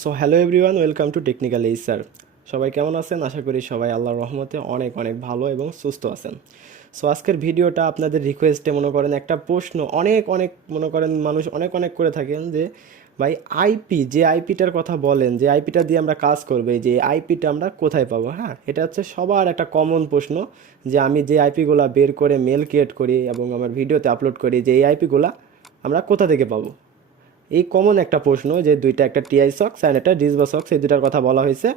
So hello everyone, welcome to technical H sir. সবাই কেমন আছেন? আশা করি সবাই আল্লাহর রহমতে অনেক অনেক ভালো এবং সুস্থ আছেন। সো আজকের ভিডিওটা আপনাদের রিকোয়েস্টে মনে করেন একটা প্রশ্ন অনেক অনেক মনে করেন মানুষ অনেক অনেক করে থাকেন যে ভাই আইপি, যে আইপিটার কথা বলেন, যে আইপিটা দিয়ে আমরা কাজ করবো, এই যে আইপিটা আমরা কোথায় পাবো? হ্যাঁ, এটা হচ্ছে সবার একটা কমন প্রশ্ন যে আমি যে আইপিগুলা বের করে মেল ক্রিয়েট করি এবং আমার ভিডিওতে আপলোড করি, যে এই আইপিগুলা আমরা কোথা থেকে পাবো? এই কমন একটা প্রশ্ন যে দুইটা, একটা টিআই সক্স অ্যান্ড একটা ডিসবা সক্স, এই দুটার কথা বলা হয়েছে।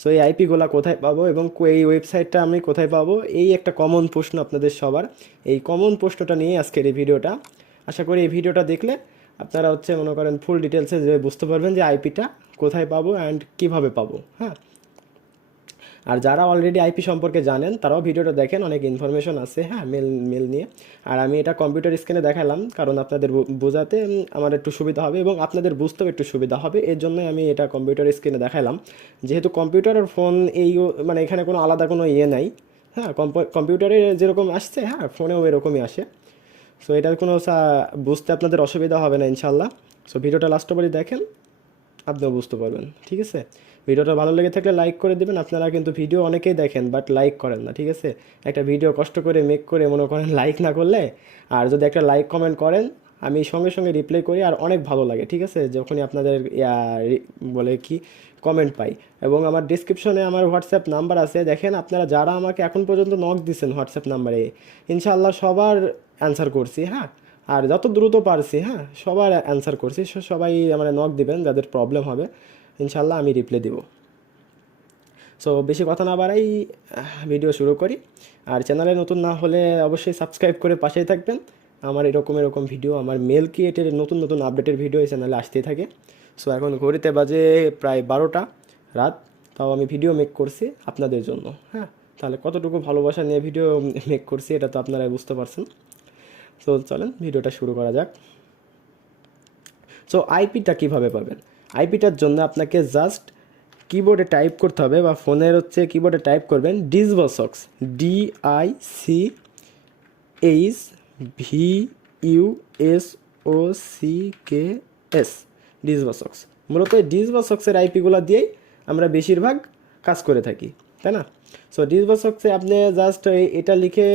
সো এই আইপিগুলো কোথায় পাবো এবং এই ওয়েবসাইটটা আমি কোথায় পাবো, এই একটা কমন প্রশ্ন আপনাদের সবার। এই কমন প্রশ্নটা নিয়ে আজকের এই ভিডিওটা। আশা করি এই ভিডিওটা দেখলে আপনারা হচ্ছে মনে করেন ফুল ডিটেলসে যে বুঝতে পারবেন যে আইপিটা কোথায় পাবো অ্যান্ড কীভাবে পাবো। হ্যাঁ, আর যারা অলরেডি আইপি সম্পর্কে জানেন তারাও ভিডিওটা দেখেন, অনেক ইনফরমেশন আছে হ্যাঁ মেল মেল নিয়ে। আর আমি এটা কম্পিউটার স্ক্রিনে দেখালাম কারণ আপনাদের বোঝাতে আমার একটু সুবিধা হবে এবং আপনাদের বুঝতেও একটু সুবিধা হবে, এর জন্যই আমি এটা কম্পিউটার স্ক্রিনে দেখালাম। যেহেতু কম্পিউটার আর ফোন এই মানে এখানে কোনো আলাদা কোনো ইয়ে নাই। হ্যাঁ, কম্পিউটারে যেরকম আসছে হ্যাঁ ফোনেও এরকমই আসে। সো এটার কোনো বুঝতে আপনাদের অসুবিধা হবে না ইনশাল্লাহ। সো ভিডিওটা লাস্ট অবধি দেখেন, আপনিও বুঝতে পারবেন। ঠিক আছে, ভিডিওটা ভালো লেগে থাকলে লাইক করে দেবেন। আপনারা কিন্তু ভিডিও অনেকেই দেখেন বাট লাইক করেন না। ঠিক আছে, একটা ভিডিও কষ্ট করে মেক করে মনে করেন লাইক না করলে, আর যদি একটা লাইক কমেন্ট করেন আমি সঙ্গে সঙ্গে রিপ্লাই করি আর অনেক ভালো লাগে। ঠিক আছে, যখনই আপনাদের বলে কি কমেন্ট পাই। এবং আমার ডিসক্রিপশনে আমার হোয়াটসঅ্যাপ নাম্বার আছে, দেখেন আপনারা যারা আমাকে এখন পর্যন্ত নক দিচ্ছেন হোয়াটসঅ্যাপ নাম্বারে, ইনশাআল্লাহ সবার অ্যান্সার করছি। হ্যাঁ, আর যত দ্রুত পারছি হ্যাঁ সবার অ্যান্সার করছি। সবাই আমার নক দিবেন যাদের প্রবলেম হবে, ইনশাল্লাহ আমি রিপ্লাই দিব। সো বেশি কথা না বাড়াই ভিডিও শুরু করি। আর চ্যানেলে নতুন না হলে অবশ্যই সাবস্ক্রাইব করে পাশেই থাকবেন। আমার এরকম এরকম ভিডিও, আমার মেল ক্রিয়েটের নতুন নতুন আপডেটের ভিডিও এই চ্যানেলে আসতেই থাকে। সো এখন ঘড়িতে বাজে প্রায় 12টা রাত, তাও আমি ভিডিও মেক করছি আপনাদের জন্য। হ্যাঁ, তাহলে কতটুকু ভালোবাসা নিয়ে ভিডিও মেক করছি এটা তো আপনারা বুঝতে পারছেন। সো চলেন ভিডিওটা শুরু করা যাক। সো আইপিটা কীভাবে পাবেন? আইপিটার জন্য আপনাকে জাস্ট কিবোর্ডে টাইপ করতে হবে বা ফোনের হচ্ছে কিবোর্ডে টাইপ করবেন ডিসবক্স, DICBUSOCKS, ডিসবক্স। মূলত এই ডিসবক্সের আইপিগুলো দিয়েই আমরা বেশিরভাগ কাজ করে থাকি, তাই না? সো ডিসবক্সে আপনি জাস্ট এটা লিখে,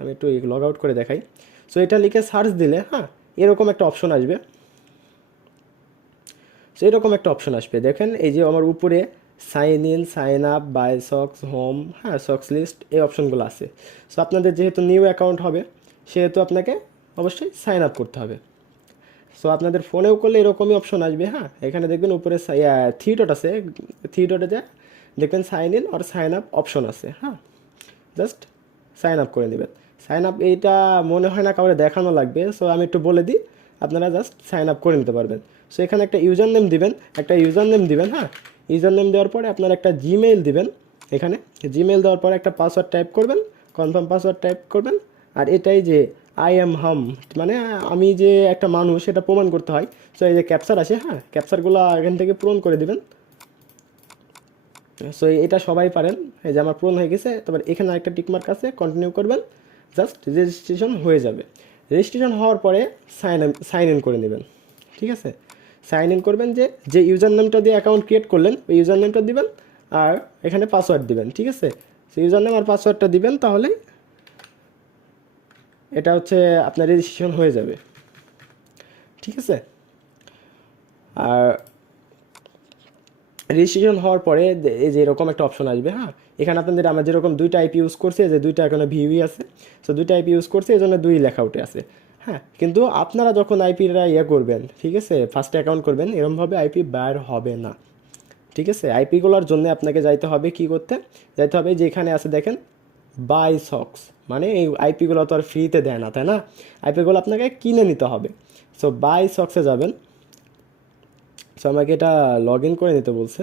আমি একটু লগ আউট করে দেখাই। সো এটা লিখে সার্চ দিলে হ্যাঁ এরকম একটা অপশন আসবে। সো এরকম একটা অপশন আসবে, দেখেন এই যে আমার উপরে sign in, sign up, by socks, home, হ্যাঁ সক্স লিস্ট, এই অপশনগুলো আছে। সো আপনাদের যেহেতু নিউ অ্যাকাউন্ট হবে সেহেতু আপনাকে অবশ্যই সাইন আপ করতে হবে। সো আপনাদের ফোনেও করলে এরকমই অপশন আসবে। হ্যাঁ, এখানে দেখবেন উপরে থ্রি ডট আছে, থ্রি ডটে যায় দেখবেন সাইন ইন আর সাইন আপ অপশন আছে। হ্যাঁ, জাস্ট সাইন আপ করে নেবেন। সাইন আপ এইটা মনে হয় না কাউকে দেখানো লাগবে, সো আমি একটু বলে দিই, আপনারা জাস্ট সাইন আপ করে নিতে পারবেন। সো এখানে একটা ইউজার নেম দিবেন, হ্যাঁ ইউজার নেম দেওয়ার পরে আপনার একটা জিমেইল দিবেন। এখানে জিমেইল দেওয়ার পরে একটা পাসওয়ার্ড টাইপ করবেন, কনফার্ম পাসওয়ার্ড টাইপ করবেন। আর এটাই যে আই অ্যাম হাম, মানে আমি যে একটা মানুষ এটা প্রমাণ করতে হয়। সো এই যে ক্যাপচার আছে, হ্যাঁ ক্যাপচারগুলো এখান থেকে পূরণ করে দিবেন। সো এটা সবাই পারেন, এই যে আমার পূরণ হয়ে গেছে। তারপর এখানে একটা টিকমার্ক আছে, কন্টিনিউ করবেন, জাস্ট রেজিস্ট্রেশন হয়ে যাবে। রেজিস্ট্রেশন হওয়ার পরে সাইন ইন করে নেবেন। ঠিক আছে, সাইন ইন করবেন, যে ইউজার নেমটা দিয়ে অ্যাকাউন্ট ক্রিয়েট করলেন ওই ইউজার নেমটা দিবেন আর এখানে পাসওয়ার্ড দিবেন। ঠিক আছে, সেই ইউজার নেম আর পাসওয়ার্ডটা দিবেন, তাহলে এটা হচ্ছে আপনার রেজিস্ট্রেশন হয়ে যাবে। ঠিক আছে, আর রেজিস্ট্রেশন হওয়ার পরে এই যে এরকম একটা অপশন আসবে। হ্যাঁ, এখানে আপনাদের আমরা যেরকম দুইটা আইপি ইউজ করছি, যে দুইটা এখানে ভিউই আছে। সো দুইটা আইপি ইউজ করছি এই জন্য দুই লেখা উঠে আছে। হ্যাঁ, কিন্তু আপনারা যখন আইপিটা করবেন, ঠিক আছে ফার্স্ট অ্যাকাউন্ট করবেন, এরকমভাবে আইপি বার হবে না। ঠিক আছে, আইপিগুলোর জন্য আপনাকে যাইতে হবে, কি করতে যাইতে হবে, যে এখানে আছে দেখেন বাই সক্স, মানে এই আইপিগুলো তো আর ফ্রিতে দেয় না, তাই না? আইপিগুলো আপনাকে কিনে নিতে হবে। সো বাই সক্সে যাবেন। সো আমাকে এটা লগ ইন করে নিতে বলছে,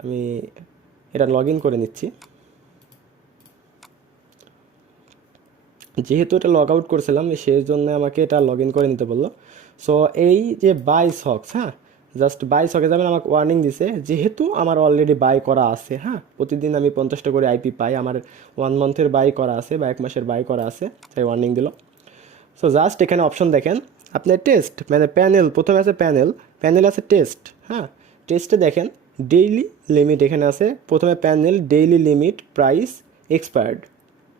আমি এটা লগ ইন করে নিচ্ছি। যেহেতু এটা লগ আউট করছিলাম সেই জন্য আমাকে এটা লগ ইন করে নিতে বললো। সো এই যে বাই সক্স, হ্যাঁ জাস্ট বাই সকে যাবেন। আমাকে ওয়ার্নিং দিছে যেহেতু আমার অলরেডি বাই করা আছে। হ্যাঁ, প্রতিদিন আমি 50টা করে আইপি পাই, আমার 1 মান্থের বাই করা আছে বা 1 মাসের বাই করা আছে, তাই ওয়ার্নিং দিল। সো জাস্ট এখানে অপশন দেখেন, আপনার টেস্ট মানে প্যানেল, প্রথমে আছে প্যানেল, প্যানেল আছে টেস্ট। হ্যাঁ, টেস্টে দেখেন ডেইলি লিমিট এখানে আছে, প্রথমে panel, daily limit, price, expired,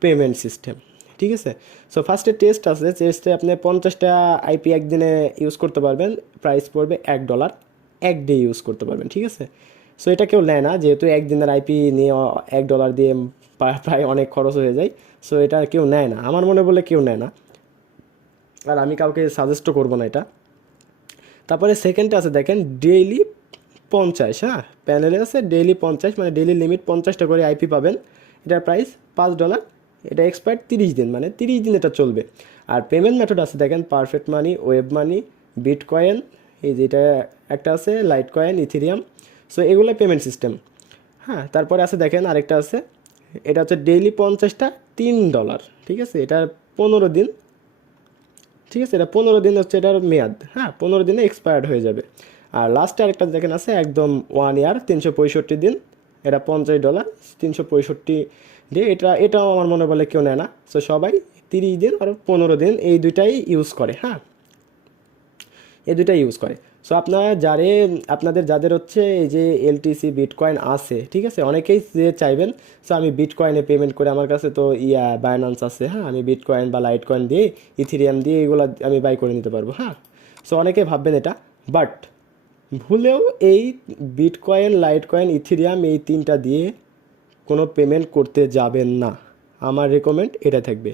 payment system. ঠিক আছে, সো ফার্স্টে টেস্ট আছে, টেস্টে আপনি 50টা আইপি একদিনে ইউজ করতে পারবেন, প্রাইস পড়বে $1, এক ডে ইউজ করতে পারবেন। ঠিক আছে, সো এটা কেউ নেয় না, যেহেতু একদিনের আইপি নিয়ে $1 দিয়ে প্রায় অনেক খরচ হয়ে যায়। সো এটা কেউ নেয় না, আমার মনে বলে কেউ নেয় না, আর আমি কাউকে সাজেস্টও করবো না এটা। তারপরে সেকেন্ডটা আছে দেখেন ডেইলি 50। হ্যাঁ, প্যানেলে আছে ডেইলি 50, মানে ডেইলি লিমিট 50টা করে আইপি পাবেন, এটার প্রাইস $5, এটা এক্সপায়ার 30 দিন, মানে 30 দিন এটা চলবে। আর পেমেন্ট মেথড আছে দেখেন পারফেক্ট মানি, ওয়েব মানি, বিটকয়েন, এই যেটা একটা আছে লাইট কয়েন, ইথেরিয়াম। সো এগুলো পেমেন্ট সিস্টেম। হ্যাঁ, তারপরে আছে দেখেন আরেকটা আছে, এটা হচ্ছে ডেইলি 50টা $3। ঠিক আছে, এটা 15 দিন। ঠিক আছে, এটা 15 দিন হচ্ছে এটার মেয়াদ। হ্যাঁ, 15 দিনে এক্সপায়ার্ড হয়ে যাবে। আর লাস্টে আরেকটা দেখেন আছে একদম 1 ইয়ার 365 দিন, এটা $50, 365 ডে। এটাও আমার মনে বলে কেউ নেয় না। সো সবাই 30 দিন আর 15 দিন এই দুইটাই ইউজ করে। হ্যাঁ, এই দুইটাই ইউজ করে। সো আপনারা আপনাদের যাদের হচ্ছে এই যে এলটিসি বিটকয়েন আছে, ঠিক আছে, অনেকেই যে চাইবেন সো আমি বিটকয়েনে পেমেন্ট করে, আমার কাছে তো বাইন্যান্স আছে, হ্যাঁ, আমি বিটকয়েন বা লাইট কয়েন দিয়ে, ইথেরিয়াম দিয়ে এগুলো আমি বাই করে নিতে পারবো। হ্যাঁ, সো অনেকে ভাববেন এটা, বাট ভুলেও এই বিটকয়েন, লাইট কয়েন, ইথেরিয়াম এই তিনটা দিয়ে কোনো পেমেন্ট করতে যাবেন না। আমার রেকমেন্ড এটা থাকবে,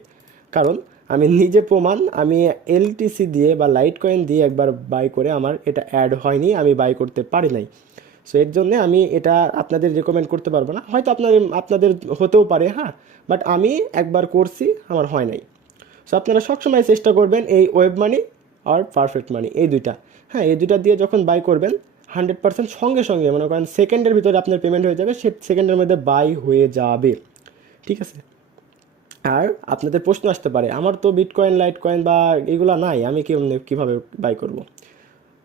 কারণ আমি নিজে প্রমাণ, আমি এলটিসি দিয়ে বা লাইট কয়েন দিয়ে একবার বাই করে আমার এটা অ্যাড হয়নি, আমি বাই করতে পারি নাই। সো এর জন্যে আমি এটা আপনাদের রেকমেন্ড করতে পারবো না, হয়তো আপনাদের হতেও পারে। হ্যাঁ, বাট আমি একবার করছি, আমার হয় নাই। সো আপনারা সবসময় চেষ্টা করবেন এই ওয়েব মানি আর পারফেক্ট মানি, এই দুইটা। হ্যাঁ, এই দুইটা দিয়ে যখন বাই করবেন 100% সঙ্গে সঙ্গে, মনে করেন সেকেন্ডের ভিতরে আপনার পেমেন্ট হয়ে যাবে, সে সেকেন্ডের মধ্যে বাই হয়ে যাবে। ঠিক আছে, আর আপনাদের প্রশ্ন আসতে পারে আমার তো বিটকয়েন, লাইট কয়েন বা এগুলো নাই, আমি কীভাবে বাই করব।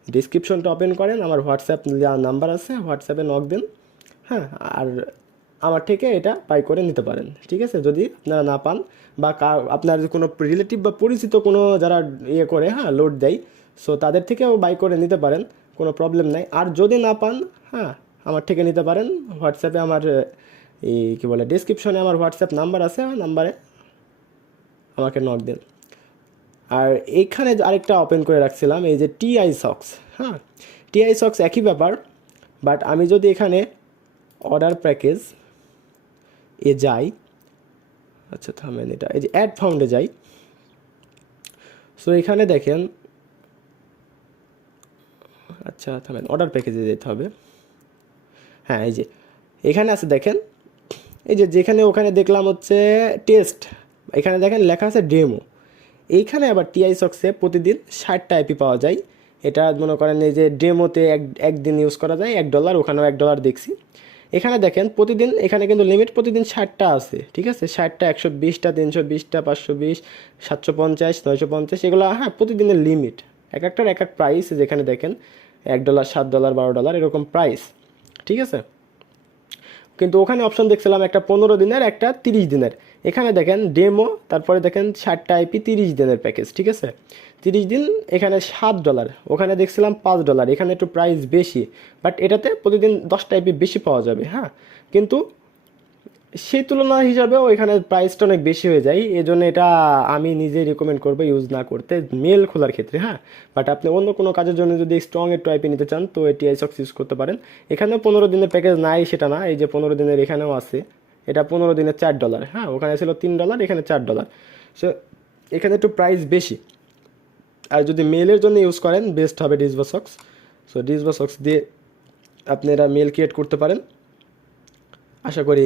ডিসক্রিপশনটা ওপেন করেন, আমার হোয়াটসঅ্যাপ নাম্বার আছে, হোয়াটসঅ্যাপে নক দেন। হ্যাঁ, আর আমার থেকে এটা বাই করে নিতে পারেন। ঠিক আছে, যদি আপনারা না পান বা আপনার কোনো রিলেটিভ বা পরিচিত কোনো যারা করে, হ্যাঁ, লোড দেয়, সো তাদের থেকেও বাই করে নিতে পারেন, কোনো প্রবলেম নাই। আর যদি না পান, হ্যাঁ, আমার থেকে নিতে পারেন। হোয়াটসঅ্যাপে আমার এই কী বলে ডিসক্রিপশনে আমার হোয়াটসঅ্যাপ নাম্বার আছে, নাম্বারে আমাকে নক দেন। আর এইখানে আরেকটা ওপেন করে রাখছিলাম, এই যে টিআই সক্স। হ্যাঁ, টিআই সক্স একই ব্যাপার, বাট আমি যদি এখানে অর্ডার প্যাকেজ যাই, আচ্ছা থামেন, এটা এই যে অ্যাড ফাউন্ডে যাই। সো এখানে দেখেন, আচ্ছা থামেন, অর্ডার প্যাকেজে যেতে হবে। হ্যাঁ, এই যে এখানে আছে দেখেন, এই যে যেখানে ওখানে দেখলাম হচ্ছে টেস্ট, এখানে দেখেন লেখা আছে ডেমো। এইখানে আবার টিআই সক্সে প্রতিদিন 60টা আইপি পাওয়া যায়। এটা মনে করেন এই যে ডেমোতে একদিন ইউজ করা যায় $1, ওখানেও $1 দেখছি। এখানে দেখেন প্রতিদিন, এখানে কিন্তু লিমিট প্রতিদিন 60টা আছে। ঠিক আছে, 60টা, 120টা, 320টা, 520, 750, 950, এগুলো হ্যাঁ প্রতিদিনের লিমিট। এক একটার এক এক প্রাইস, যেখানে দেখেন $1, $7, $12 এরকম প্রাইস। ঠিক আছে, কিন্তু ওখানে অপশন দেখছিলাম একটা 15 দিনের, একটা 30 দিনের। এখানে দেখেন ডেমো, তারপরে দেখেন 60টা আইপি 30 দিনের প্যাকেজ। ঠিক আছে, 30 দিন, এখানে $7, ওখানে দেখছিলাম $5, এখানে একটু প্রাইস বেশি, বাট এটাতে প্রতিদিন 10টা আইপি বেশি পাওয়া যাবে। হ্যাঁ, কিন্তু সেই তুলনা হিসাবেও এখানে প্রাইসটা অনেক বেশি হয়ে যায়, এই জন্য এটা আমি নিজেই রেকমেন্ড করবো ইউজ না করতে মেল খোলার ক্ষেত্রে। হ্যাঁ, বাট আপনি অন্য কোনো কাজের জন্য যদি স্ট্রং একটু আইপি নিতে চান তো টিআই সক্স ইউজ করতে পারেন। এখানেও 15 দিনের প্যাকেজ নাই সেটা না, এই যে 15 দিনের এখানেও আছে, এটা 15 দিনের $4। হ্যাঁ, ওখানে ছিল $3, এখানে $4। সো এখানে একটু প্রাইস বেশি। আর যদি মেলের জন্য ইউজ করেন বেস্ট হবে ডিসবাসক্স। সো ডিসবাসক্স দিয়ে আপনারা মেল ক্রিয়েট করতে পারেন, আশা করি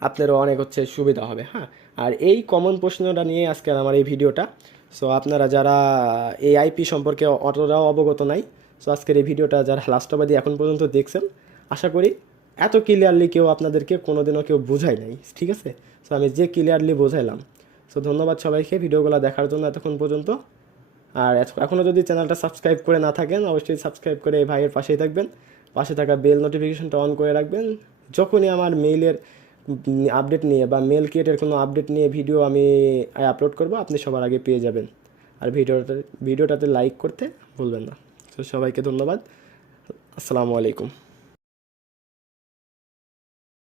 আপনারও অনেক হচ্ছে সুবিধা হবে। হ্যাঁ, আর এই কমন প্রশ্নটা নিয়ে আজকে আমার এই ভিডিওটা। সো আপনারা যারা এই আইপি সম্পর্কে অতটাও অবগত নাই, সো আজকের এই ভিডিওটা যারা লাস্ট অবধি এখন পর্যন্ত দেখছেন, আশা করি এত ক্লিয়ারলি কেউ আপনাদেরকে কোনোদিনও কেউ বোঝায় নাই। ঠিক আছে, সো আমি যে ক্লিয়ারলি বোঝাইলাম। সো ধন্যবাদ সবাইকে ভিডিওগুলো দেখার জন্য এতক্ষণ পর্যন্ত। আর এখনও যদি চ্যানেলটা সাবস্ক্রাইব করে না থাকেন, অবশ্যই সাবস্ক্রাইব করে এই ভাইয়ের পাশেই থাকবেন, পাশে থাকা বেল নোটিফিকেশনটা অন করে রাখবেন। যখনই আমার মেইলের আপডেট নিয়ে বা মেল ক্রিয়েটের কোনো আপডেট নিয়ে ভিডিও আমি আপলোড করব, আপনি সবার আগে পেয়ে যাবেন। আর ভিডিওটাতে লাইক করতে ভুলবেন না। তো সবাইকে ধন্যবাদ। আসসালামু আলাইকুম।